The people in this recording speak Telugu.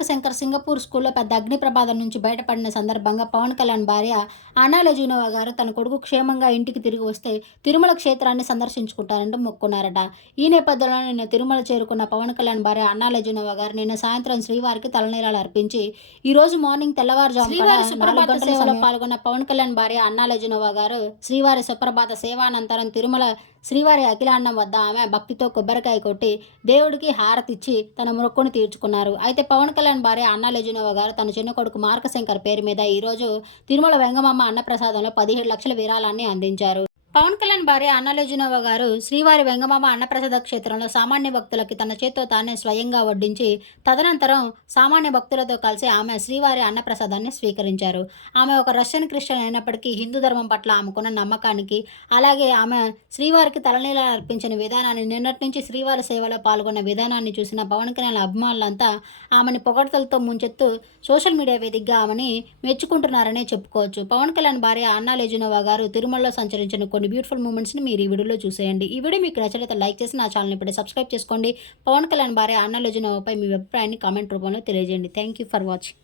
మార్క్ శంకర్ సింగపూర్ స్కూల్లో పెద్ద అగ్ని ప్రమాదం నుంచి బయటపడిన సందర్భంగా పవన్ కళ్యాణ్ భార్య అన్నా లెజీనోవా గారు తన కొడుకు క్షేమంగా ఇంటికి తిరిగి వస్తే తిరుమల క్షేత్రాన్ని సందర్శించుకుంటారంటూ మొక్కున్నారట. ఈ నేపథ్యంలో నిన్న తిరుమల చేరుకున్న పవన్ కళ్యాణ్ భార్య అన్నా లెజీనోవా గారు నిన్న సాయంత్రం శ్రీవారికి తలనీలాలు అర్పించి ఈ రోజు మార్నింగ్ తెల్లవారుజామున 4 గంటల సేవలో పాల్గొన్న పవన్ కళ్యాణ్ భార్య అన్నా లెజీనోవా గారు శ్రీవారి సుప్రభాత సేవానంతరం తిరుమల శ్రీవారి అఖిలాండం వద్ద ఆమె భక్తితో కొబ్బరికాయ కొట్టి దేవుడికి హారతిచ్చి తన మొక్కును తీర్చుకున్నారు. అయితే పవన్ కళ్యాణ్ భార్య అన్నా లెజీనోవా గారు తన చిన్న కొడుకు మార్కశంకర్ పేరు మీద ఈరోజు తిరుమల వెంగమాంబ అన్నప్రసాదంలో 17 లక్షల విరాళాన్ని అందించారు. పవన్ కళ్యాణ్ భార్య అన్నా లెజీనోవా గారు శ్రీవారి వెంగమాంబ అన్నప్రసాద క్షేత్రంలో సామాన్య భక్తులకి తన చేత్తో తానే స్వయంగా వడ్డించి తదనంతరం సామాన్య భక్తులతో కలిసి ఆమె శ్రీవారి అన్నప్రసాదాన్ని స్వీకరించారు. ఆమె ఒక రష్యన్ క్రిస్టియన్ అయినప్పటికీ హిందూ ధర్మం పట్ల ఆమెకున్న నమ్మకానికి, అలాగే ఆమె శ్రీవారికి తలనీలాలు అర్పించిన విధానాన్ని, నిన్నటి నుంచి శ్రీవారి సేవలో పాల్గొన్న విధానాన్ని చూసిన పవన్ కళ్యాణ్ అభిమానులంతా ఆమెని పొగడ్తలతో ముంచెత్తు సోషల్ మీడియా వేదికగా ఆమెని మెచ్చుకుంటున్నారనే చెప్పుకోవచ్చు. పవన్ కళ్యాణ్ భార్య అన్నా లెజీనోవా గారు తిరుమలలో సంచరించిన కొన్ని బ్యూటిఫుల్ మూమెంట్స్ని మీరు ఈ వీడియోలో చూసేయండి. ఈ వీడియో మీకు నచ్చినట్లయితే లైక్ చేసి నా ఛానల్ని ఇప్పుడే సబ్స్క్రైబ్ చేసుకోండి. పవన్ కళ్యాణ్ భార్య అన్నా లెజీనోవాపై మీ అభిప్రాయాన్ని కామెంట్ రూపంలో తెలియజేయండి. Thank you for watching.